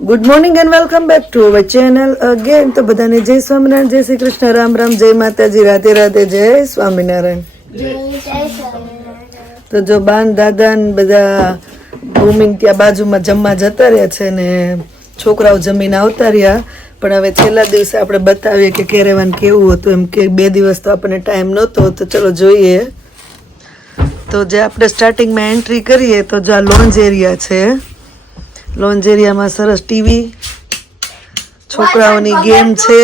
Good morning and welcome back to our channel again તો બધાને જય સ્વામિનારાયણ, જય શ્રી કૃષ્ણ. રામ રામ, જય માતાજી. રાધે રાધે, જય સ્વામિનારાયણ. તો જો બાન દાદા ને બધા ભૂમિન ત્યાં બાજુમાં જમવા જતા રહ્યા છે ને છોકરાઓ જમીને આવતા રહ્યા. પણ હવે છેલ્લા દિવસે આપણે બતાવીએ કે કેરેવાન કેવું હતું. એમ કે બે દિવસ તો આપણને ટાઈમ નહોતો તો ચલો જોઈએ. તો જે આપણે સ્ટાર્ટિંગમાં એન્ટ્રી કરીએ, તો જો આ લોન્જ એરિયા છે. લોન્જ એરિયામાં સરસ ટીવી. છોકરાઓની ગેમ છે.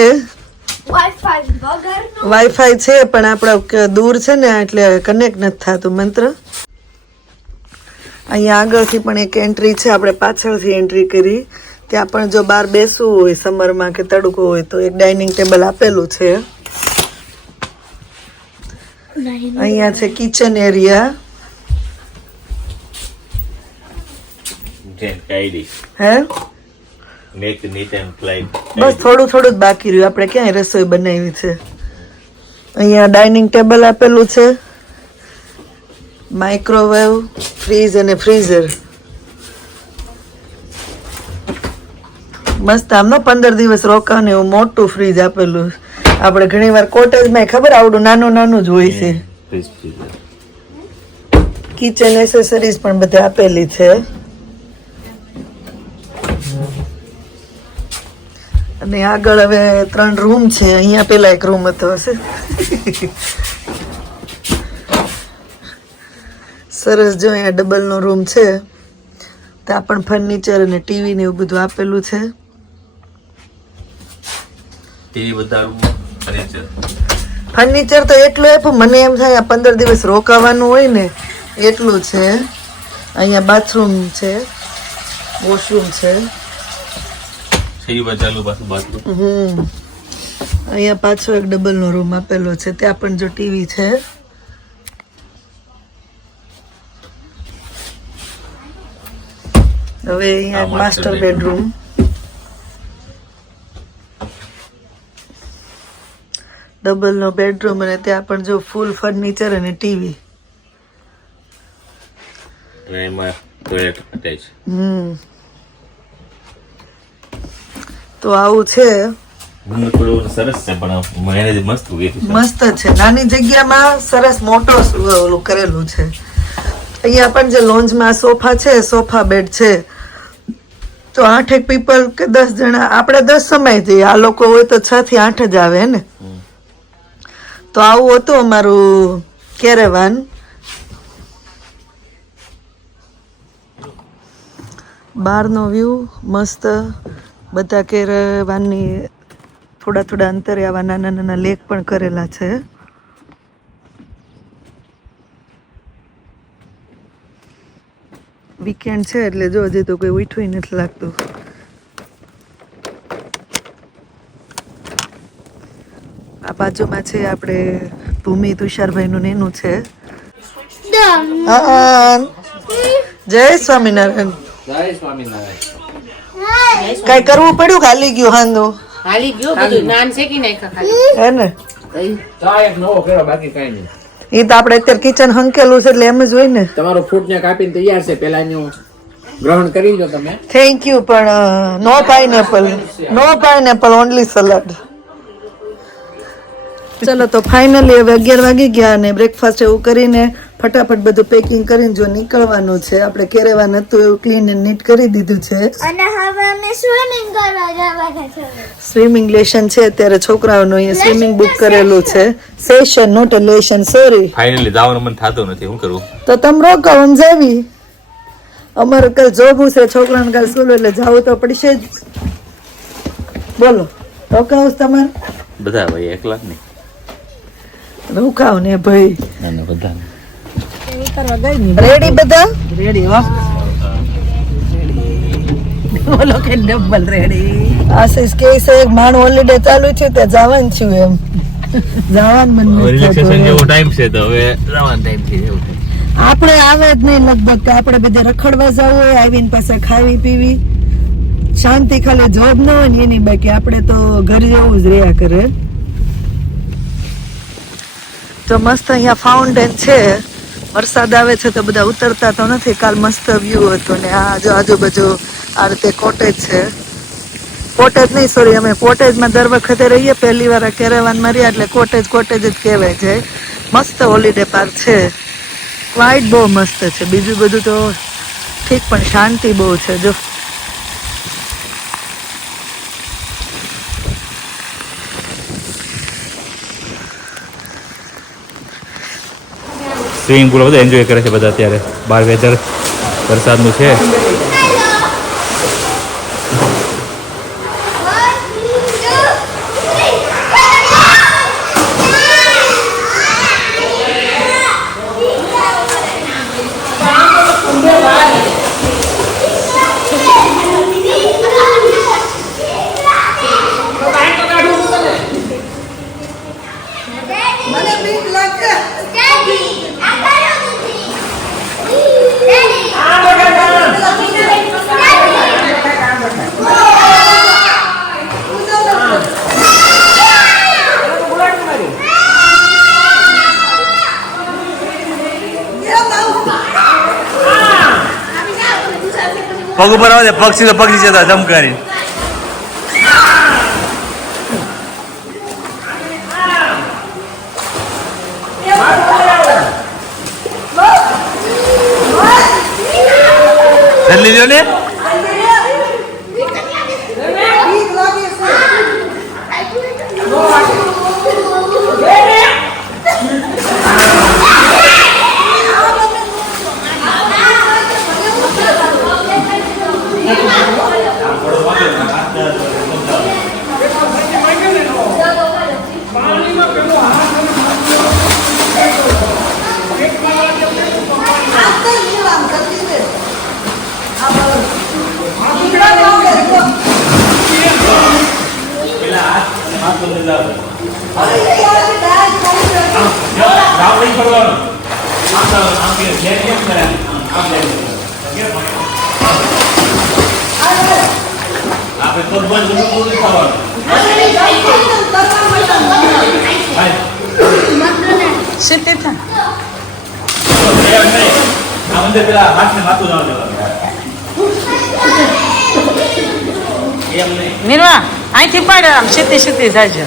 વાઈફાઈ છે પણ આપણા દૂર છે ને એટલે કનેક્ટ નથી થતું મંત્ર. અહીંયા આગળથી પણ એક એન્ટ્રી છે આપણે પાછળથી એન્ટ્રી કરી. ત્યાં પણ જો બહાર બેસવું હોય સમરમાં કે તડકો હોય તો એક ડાઇનિંગ ટેબલ આપેલું છે. અહીંયા છે કિચન એરિયા હે? બસ થોડું થોડું જ બાકી રહ્યું. આપણે ક્યાંય રસોઈ બનાવી છે? અહીંયા ડાઇનિંગ ટેબલ આપેલું છે. માઇક્રોવેવ ફ્રીજ અને ફ્રીઝર મસ્ત આમનો પંદર દિવસ રોકાવાનું એવું મોટું ફ્રીજ આપેલું. આપણે ઘણી વાર કોટેજમાં ખબર આવડું નાનું નાનું જ હોય છે. કિચન એસેસરીઝ પણ બધા આપેલી છે. અને આગળ હવે ત્રણ રૂમ છે. અહીંયા પેલા એક રૂમ હતો હશે? સરસ જો અહીંયા ડબલનો રૂમ છે. ત્યાં પણ ફર્નિચર અને ટીવી ને એવું બધું આપેલું છે. ફર્નિચર તો એટલું આપ્યું મને એમ થાય પંદર દિવસ રોકાવાનું હોય ને એટલું છે. અહીંયા બાથરૂમ છે વોશરૂમ છે. TV બતાડવું પાછું બાથરૂમ. હમ અહીંયા પાછો એક ડબલ નો રૂમ આપેલો છે. ત્યાં પણ જો ટીવી છે. હવે અહીંયા માસ્ટર બેડરૂમ ડબલ નો બેડરૂમ અને ત્યાં પણ જો ફૂલ ફર્નિચર અને ટીવી. એમાં. હમ. તો આવું છે. સરસ છે પણ મસ્ત છે. મસ્ત છે. નાની જગ્યામાં સરસ મોટો કરેલું છે. અહીંયા પણ જે લોન્જમાં સોફા છે સોફા બેડ છે. તો આઠેક પીપલ કે દસ જણા આપણે દસ સમય જઈએ. આ લોકો હોય તો છ થી આઠ જ આવે ને? તો આવું હતું અમારું કેરેવાન. બહારનો વ્યૂ મસ્ત. બધા કેરેવાનની થોડા થોડા અંતરે આવા નાના નાના લેખ પણ કરેલા છે. વીકેન્ડ છે એટલે જો હજી તો કોઈ ઉઠવું નથી લાગતું. આ બાજુમાં છે આપણે ભૂમિ તુષારભાઈનું નેનું છે. જય સ્વામિનારાયણ. જય સ્વામિનારાયણ. કઈ કરવું પડ્યું? ખાલી ગયું હાંધો. હાલી ગયો બધું નાન શેકી નાખ્યા ખાલી. હે ને? ચા એક નવો કર્યો બાકી કઈ નહીં. એ તો આપણે અત્યારે કિચન હંકેલું છે એટલે એમ જ હોય ને. તમારો ફૂટ ને કાપીને તૈયાર છે પેલા એનું ગ્રહણ કરી લો તમે. થેન્ક યુ પણ no pineapple no pineapple only salad ચલો તો ફાઇનલી હવે અગિયાર વાગી ગયા અને બ્રેકફાસ્ટ એવું કરીને ફટાફટ બધું પેકિંગ કરીને જો નીકળવાનું છે આપણે કેરેવા નતું એવું ક્લીન એન્ડ નીટ કરી દીધું છે. અને હવે અમે સ્વિમિંગ કરવા જવાના છે. સ્વિમિંગ લેશન છે અત્યારે છોકરાઓનું અહીંયા સ્વિમિંગ બુક કરેલું છે. Session not a lesson sorry finally જવાનું મન થતું નથી હું કરું? તો તમે રોકો હું જાવી. અમારે કાલ જોબું છે છોકરાને કાલ સ્કૂલ એટલે જવું તો પડશે જ. બોલો રોકાવ તમારે? બધા ભાઈ એકલા નહીં રોકાવ ને ભાઈ? અને બધા રેડી બધા? રેડી હો. બોલો કે ડબલ રેડી આશીષ કે છે એક માણ હોલિડે ચાલુ છે તે જવાનું છું એમ. જવાનું મન રિલેક્સેશન જેવો ટાઈમ છે તો હવે જવાનો ટાઈમ છે એવું આપણે આવે જ નહીં લગભગ કે આપણે બધે રખડવા જવું હોય આવીને પાસે ખાવી પીવી. શાંતિ ખાલી જોબ ન હોય ને એની બાકી આપણે તો ઘર જેવું જ રહ્યા કરે. તો મસ્ત અહીંયા ફાઉન્ટેન છે. વરસાદ આવે છે તો બધા ઉતરતા તો નથી. કાલ મસ્ત વ્યૂ હતો ને આ જો આજુબાજુ આ રીતે કોટેજ છે. કોટેજ નહીં સોરી અમે કોટેજમાં દર વખતે રહીએ. પહેલી વાર કેરેવાન મર્યા એટલે કોટેજ કોટેજ જ કહેવાય છે. મસ્ત હોલિડે પાર્ક છે. ક્વાઇટ બહુ મસ્ત છે. બીજું બધું તો ઠીક, પણ શાંતિ બહુ છે. જો સ્વિમિંગ પુલ બધા એન્જોય કરે છે બધા અત્યારે. બાર વેધર વરસાદનું છે. પગ પક્ષી તો પક્ષી છે ચમકારી જલ્દી જો ને. રામ નહીં પડવાનું આમ ચાલો, આમ કે જેમ જેમ કરે આમ જેમ આપણે પગ બંધ બધું પૂરું થવાનું. એમ નહીં. આ અંદર પેલા હાથને માથું ના દેવાનું. નિર્વા અહીંથી પાડે આમ સીધી સીધી જાય છે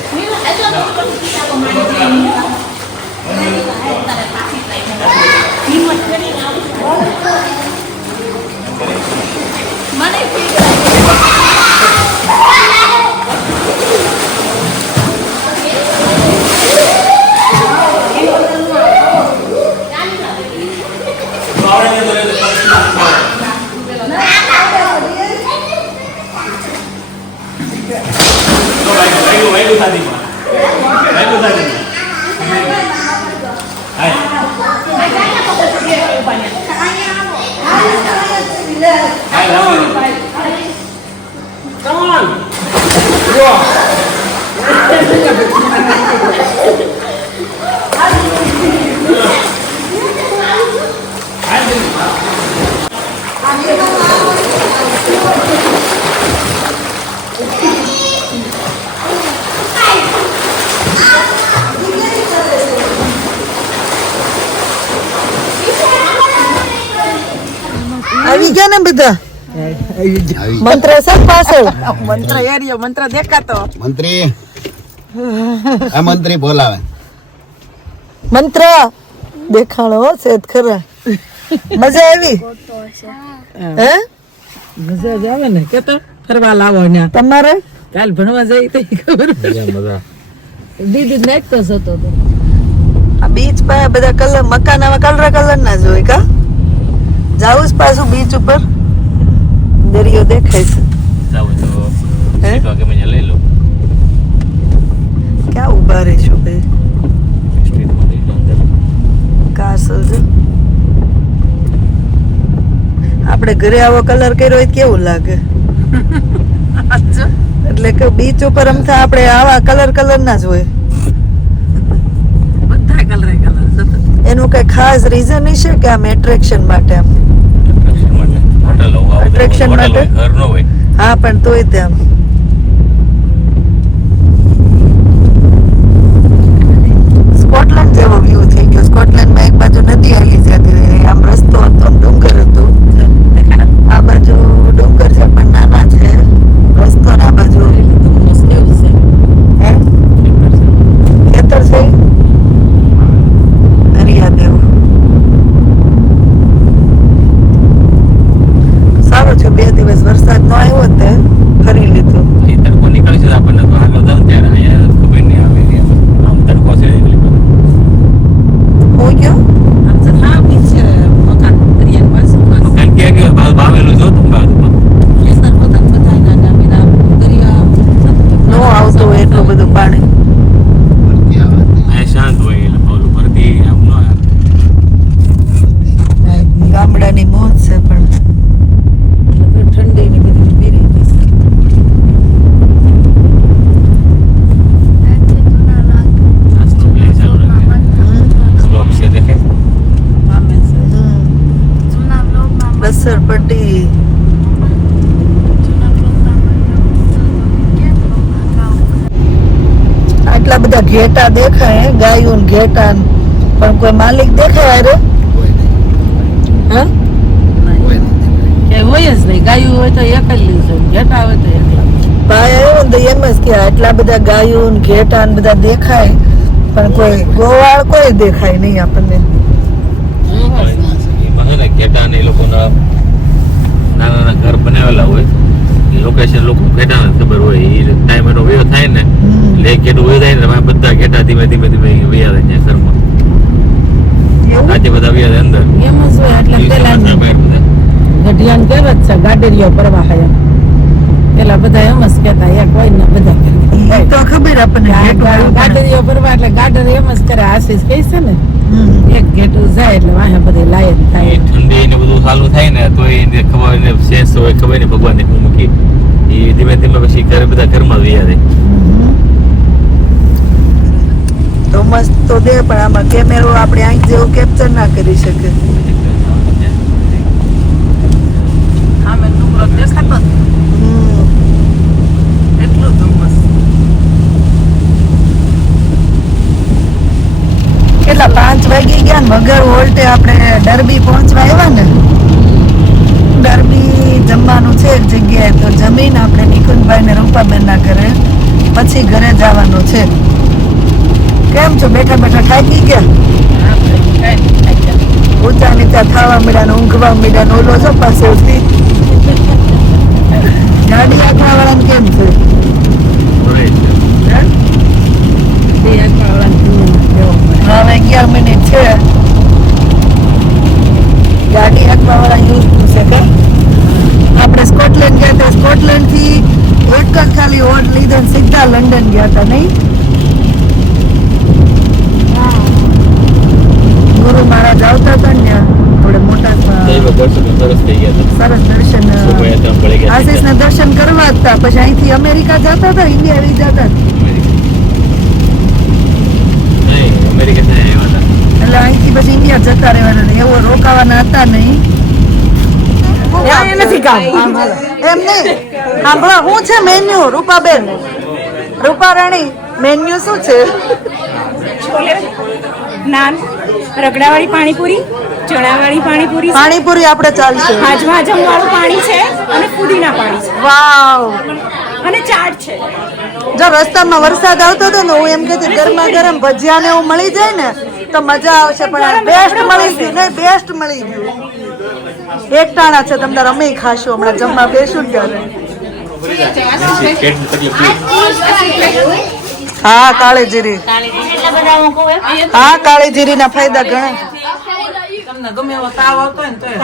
આવડે તો એટલે પગ તો વાગ્યું, વાગ્યું, વાગ્યું છાતીમાં. વાગ્યું છાતીમાં. હાય. હાય, લાવો. આવી ગયા ને બધા? મંત્ર સર પાછળ મંત્ર એરિયો મંત્ર દેખાતો. મંત્રી. આ મંત્રી બોલાવે. મંત્ર? દેખાણો સેજ ખરા. મજા આવી? હે. મજા જ આવે ને. કે તો ફરવા લાવો ને તમારે? કાલ ભણવા જાય તો ખબર દીદી નાખતો જ હતો તો. આ બીચ પાસે બધા કલર મકાન આવા કલર કલર ના જોઈ કા? જાવું જ પાછું બીચ ઉપર. દરિયો દેખાય છે. જાઓ તો હે? વાગે મને લઈ લો ક્યાં ઊભા રહીશું ભાઈ. કાસલ છે આપણે ઘરે આવો કલર કર્યો હોય કેવું લાગે? એટલે કે બીચ ઉપર અમથા આપણે આવા કલર કલર ના જ હોય. એનું કઈ ખાસ રીઝન છે કે આમ એટ્રેક્શન માટે આમ. હોટલ હોટલ માટે? હોય, ઘર ન હોય. હા પણ તોય તેમ સ્કોટલેન્ડ જેવો વ્યૂ થઈ ગયો. સ્કોટલેન્ડમાં એક બાજુ નદી આવી છે આમ રસ્તો હતો આમ ડુંગર હતો આ બાજુ ડુંગર છે પણ સારો છે બે દિવસ વરસાદ ન આવ્યો તે ફરી લીધું એ તડકો નીકળે છે તો આપણને તો આગળ જાવ ને ત્યારે અહીંયા ખબર નહીં આવે કે આમ તડકો છે એટલે હું ગયો આમ તો હા બી છે મકાન દરિયાની બાજુમાં. કારણ કે કે ભાવ ભાવેલું જો તું બાજુમાં કેસર પતંગ બધાય નાના બીના દરિયા નો આવતું હોય એટલું બધું પાણી ભરતી આવે છે. અહીંયા શાંત હોય એટલે ઓલું ભરતી આમ ન આવે ગામડાની મોજ છે પણ એટલે ઠંડી ને બધી બેરી ગઈ છે. નાસ્તો પ્લે ચાલુ રાખે બ્લોક છે દેખે મામે છે. પટ્ટી આટલા બધા ઘેટા દેખાય ગાયું ને ઘેટા. પણ કોઈ માલિક દેખાય અરે હા? કોઈ નહીં ક્યાંય હોય જ નહીં. ગાયું હોય તો એકલી છે. ઘેટા હોય તો એકલા ભાઈ આવ્યો ને તો એમ જ કે આટલા બધા ગાયું ને ઘેટા ને બધા દેખાય પણ કોઈ ગોવાળ કોઈ દેખાય નહીં આપણને. ને ઘેટા ને એ લોકોના નાના નાના ઘર બનાવેલા હોય. એ લોકેશન લોકો ઘેટા ને ખબર હોય. એ ટાઈમ એનો વ્યવ થાય ને એટલે એક ઘેટું વયો થાય ને એમાં બધા ઘેટા ધીમે ધીમે ધીમે વયા જાય ત્યાં ઘરમાં. આજે બધા વયા જાય અંદર. એમ જ હોય એટલે પેલા પાછા બહાર જ છે ગાડરીઓ પરવા એમ. પેલા બધા એમ જ કહેતા એક હોય ને બધા તો ખબર આપણને ગાડરીઓ પ્રવાહ એટલે ગાડર એમ જ કરે આશીષ કહે છે ને. એક ઘેટું જાય એટલે વાહે બધી લાયક થાય. ઠંડી ને બધું ચાલુ થાય ને તો એને ખબર એને સેન્સ હોય ખબર નહીં ભગવાન ને મૂકી એ ધીમે ધીમે પછી ઘરે બધા ઘરમાં વયા જાય. તો મસ્ત તો દે પણ આમાં કેમેરો આપણે આંખ જેવું કેપ્ચર ના કરી શકે દેખાતો જ હમ. એટલું ધુમ્મસ કેટલા પાંચ વાગી ગયા ને વગર વોલ્ટે આપણે ડરબી પહોંચવા આવ્યા ને ડરબી જમવાનું છે એક જગ્યાએ તો જમીન આપણે નિકુંજભાઈ ને રૂપાબેન ના ઘરે પછી ઘરે જવાનું છે. કેમ છો? બેઠા બેઠા થાકી ગયા? ઊંચા નીચા ખાવા મળ્યા ને ઊંઘવા મળ્યા ને ઓલો છો પાછળથી ગાડી આખા વાળાને કેમ છે હે? બે અઠવાડિયાનો ધુમ્મસ જેવો પડે. હવે અગિયાર મિનિટ છે. ગાડી હાંકવા વાળા યુઝ પૂછે કે? આપણે સ્કોટલેન્ડ ગયા હતા. સ્કોટલેન્ડથી એક જ ખાલી ઓટ લીધો સીધા લંડન ગયા હતા નહીં? ગુરુ મહારાજ આવતા હતા ને ત્યાં. આપણે મોટા સરસ દર્શન આશીષ ના દર્શન કરવા હતા. પછી અહીંથી અમેરિકા જતા હતા ઇન્ડિયા આવી જતા હતા નહીં અમેરિકા જઈ આવ્યા હતા. એટલે અહીંથી પછી ઇન્ડિયા જતા રહેવાના ને એવો રોકાવાના હતા નહીં. નથી કામ એમ નહીં. સાંભળો હું છે મેન્યુ રૂપાબેન. રૂપા રાણી મેન્યુ શું છે? નાન રગડાવાળી પાણીપુરી ચણાવાળી પાણીપુરી. પાણીપુરી આપણે ચાલશે. હાજમા હાજમ વાળું પાણી છે અને પુદીના પાણી છે. વાવ. અને ચાટ છે. જો રસ્તામાં વરસાદ આવતો હતો ને હું એમ કહેતી ગરમા ગરમ ભજીયા ને એવું મળી જાય ને તો મજા આવશે. પણ બેસ્ટ મળી ગયું. નહીં બેસ્ટ મળી ગયું. એક ટાણા છે તમને અમે ખાશું. હમણાં જમવા બેસું ત્યારે. હા કાળી જીરી હા કાળી જીરી ના ફાયદા ઘણા. તમને ગમે એવો તાવ આવતો હોય ને તોય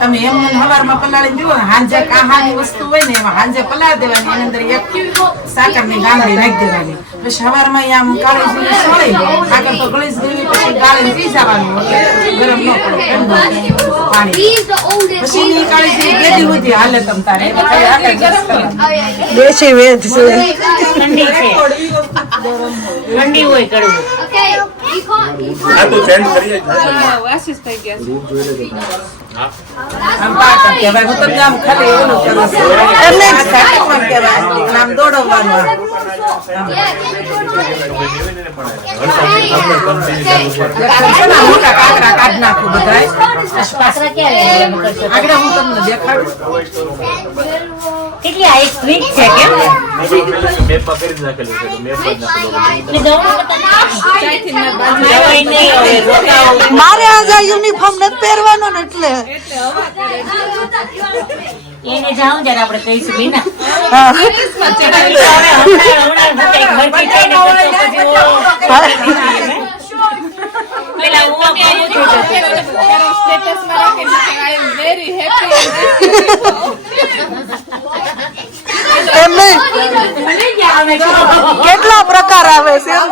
તમે એમ ને હવારમાં પલાળી ને હાંજે કાહાની વસ્તુ હોય ને એમાં હાંજે પલાળી દેવાની એની અંદર એક સાકરની ગાંગડી નાખી દેવાની. પછી હવારમાં આમ કાળી જીરી સોળી સાકર તો ગળી દેવી પછી ગાળીને પી જવાનું ગરમ ન પડે પાણી. પછી કાળી જીરી કેદી સુધી હાલે તમ તારે. દેશી છે. ઠંડી છે. ઠંડી હોય કડવું આમ કહેવાય હું તમને આમ ખાલી ઓલું કરું એમને જ કહેવાય. દોડવવાનું. મોટા કાંકરા કાઢ નાખું બધાય. આગળ હું તમને દેખાડું. કેટલી આ એક સ્વીટ છે કેમ છે નાખેલું નહીં હવે રોકાવું. મારે આજ આ યુનિફોર્મ નથી પહેરવાનો ને એટલે. એને જાઉં જ્યારે આપણે કહીશું બીના હા. હવે હમણાં હમણાં હું કંઈક મરચી ખાઈને પછી ઓ પેલા ઉવા પાવું થઈ જતું. એમ નહીં કેટલા પ્રકાર આવે છે એમ?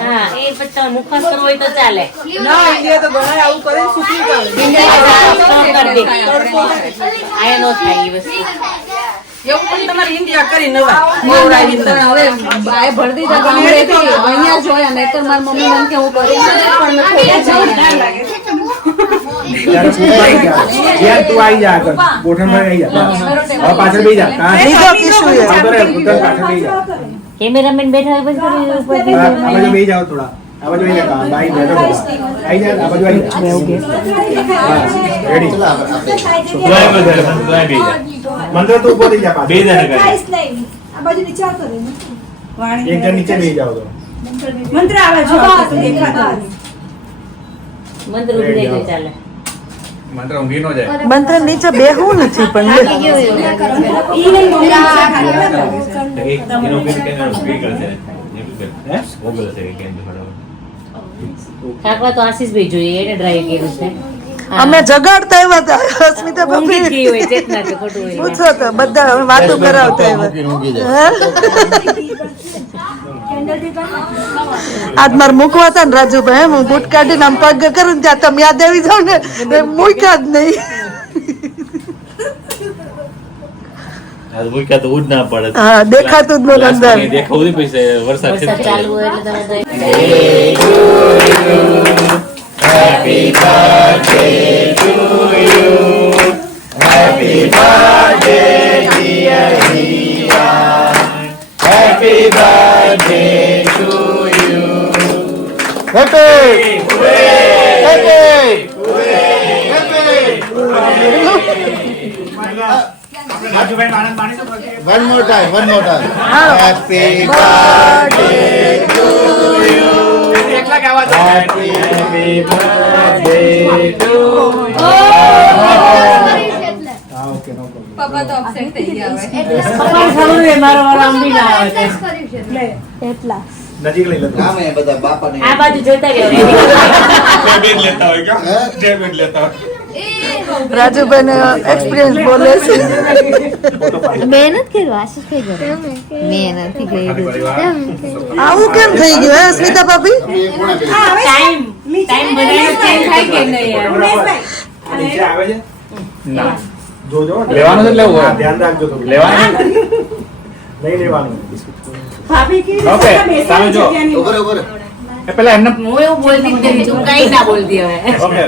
હા, મુખવાસ કરવો હોય તો ચાલે. ભીંડા તો કરી દે. આયા નો થાય એ વસ્તુ. એવું પણ તમારે ઇન્ડિયા કરી નવા મોવડાવી ન. યાર તું આવી જા. આગળ. ગોઠણમાં આવી જા. હવે પાછળ બેસી જા. કાં? લીધો કિસ્સુ એ. આવતો પાછળ બેસી જા. કેમેરામેન બેઠા હોય પછી ઉપર બેસી જાઓ થોડા. આ બાજુ બેઠો આવી આ બાજુ આવી ચલો આપણે બી મંત્ર તું ઊભો થઈ જા પાછળ. બે જણ કરે. એક જણ નીચે બેસી જાઓ તો. મંત્ર આવે જો દેખાતો મંત્ર ઊભી જાય ચાલે. મંત્ર ઊંઘી ન જાય. બંધન નીચે બેહું નથી પણ એક એનો કે કરીને સ્પીકર છે. હે? ઓગલ છે કે કેમ ફટાફટ કાકવા તો આશીષભાઈ જોઈએ એને ડ્રાઈવ કર્યું છે. અમે જગાડતા એવા હતા અસ્મિતા ભાભી પૂછો તો બધા હવે વાતો કરાવતા. હે? આજ મારે મૂકવા હતા ને રાજુભાઈ હું? બૂટ કાઢીને આમ પગ કરું ને ત્યાં તમે યાદ આવી જાવ ને મૂક્યા જ નહીં. મૂક્યા તો ઉડ ના પડે હા, દેખાતું જ માં અંદર. દેખાવું પછી વરસાદ ચાલુ હોય એટલે તમે તો રાજુભાઈ Happy! માણી Happy! પછી. One more time, one more time. Happy birthday to you. એકલા ગાવા દો. Happy birthday to હા, okay, no problem. પપ્પાને ખબર હોય મારો વાળો આમ બી ના આવે તો. નજીક લઈ લો આમે બધા બાપાને આ બાજુ જોતા રહ્યો રાજુભાઈ એક્સપિરિયન્સ બોલે છે. મહેનત કર્યું આશીષ ગયો મહેનતથી કર્યું આવું કેમ થઈ ગયું હે સ્મિતા ભાભી? ટાઈમ ટાઈમ બધાનો ચેન્જ થાય કે નહીં? નીચે આવે છે? ના. જોજો. લેવાનું છે લેવું ધ્યાન રાખજો થોડું. લેવાનું નહીં લેવાનું. ભાભી સામે જો. પેલા એમને હું એવું બોલતી જ નથી હું કાંઈ ના બોલતી હવે. ઓકે.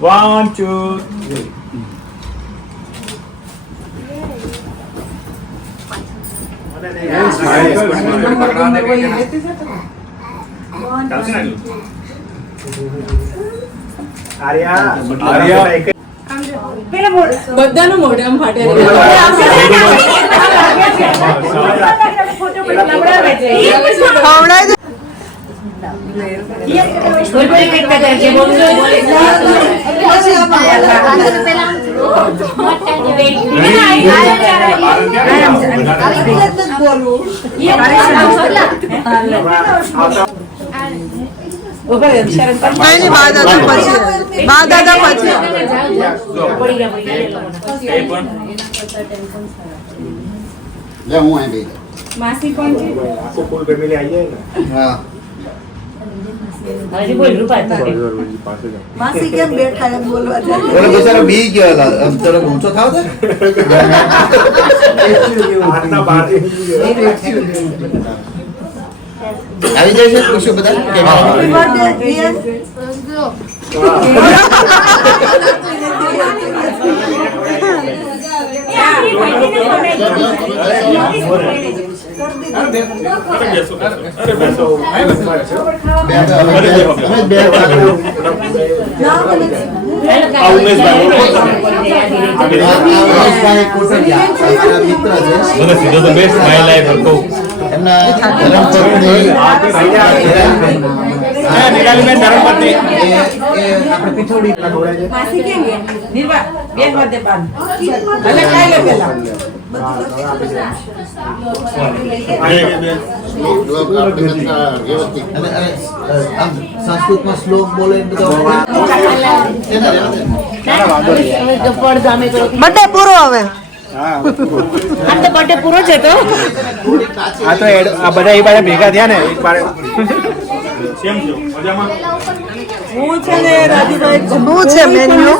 One two, three. બધાનું મોઢામાં ફાટે ફોટો. બા દાદા પછી દાદા પછી. માસી કોણ છે આખો full ફેમિલી આવી જાય ને હા. આવી જાય છે ખુશી બધા? પીઠોડી માસી કેમ ગયા નિર્વા બેન માટે પાન અને ખાઈ લે પેલા અને અને આમ સંસ્કૃતમાં શ્લોક બોલે પૂરો હવે. હા આ બર્થડે પૂરો છે તો. આ તો એડ- આ બધા એ બાજુ ભેગા થયા ને એક બાર. હું છે ને રાજુભાઈ શું છે મેન્યુ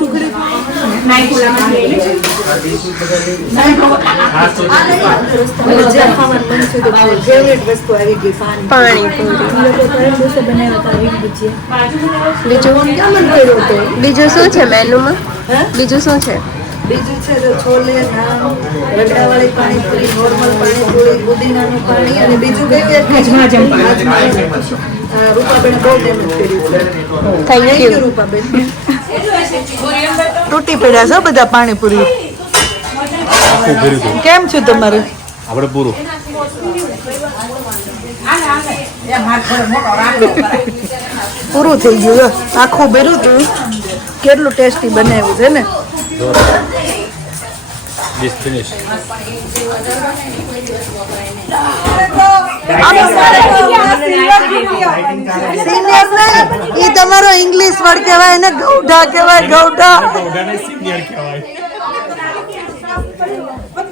બીજું શું છે મેનુમાં? બીજું શું છે? બીજું છે તો છોલે નાન રગડાવાળી પાણીપુરી નોર્મલ પાણીપુરી પુદીનાનું પાણી અને બીજું કયું એક રૂપાબેને બહુ મહેનત કરી છે. Thank you Rupaben. તૂટી પડ્યા છો બધા પાણીપુરી. કેમ છું તમારે? આપણે પૂરું. પૂરું થઈ ગયું. આખું ભર્યું તું. કેટલું ટેસ્ટી બનાવ્યું છે ને? ડિશ ફિનિશ એ તમારો ઇંગ્લિશ વર્ડ કહેવાય ને ગૌઢા કહેવાય ગૌઢા.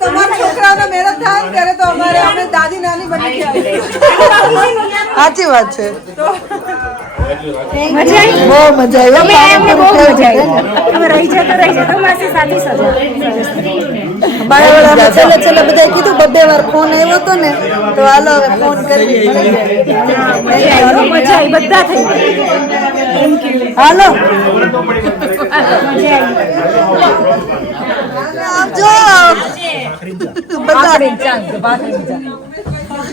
તમારા છોકરાઓને મહેનત થાય ને તો અમારે અમે દાદી નાની બની ગયા સાચી વાત છે. મજા આવી? બહુ મજા આવી. અમે એમને બહુ મજા પાણીપુરી આવી. હવે રહી જતો રહી જતો માસી સાથે સજા બાળાવાળા છેલ્લે છેલ્લે બધા કીધું બબ્બે વાર ફોન આવ્યો હતો ને તો હાલો હવે ફોન કરી મજા આવી. બધા થઈ હાલો. આવજો.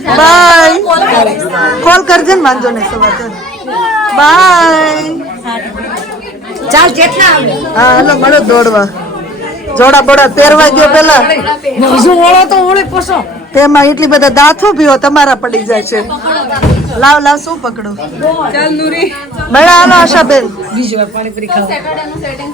બાય. કોલ કરજે ને વાંધો નહીં સવાર બાય ચાલ જેટલા હા હાલો મળો દોડવા. જોડા બોડા પહેરવા ગયો પેલા. બીજું ઓળો તો ઓળે પોસો. તેમાં એટલી બધા દાંથો પીઓ તમારા પડી જાય છે. લાવ લાવ શું પકડો? ચાલ નુરી. બેડા હાલો આશાબેન. બીજી વાર પાણીપુરી ખાવ સેટરડે નું સેટિંગ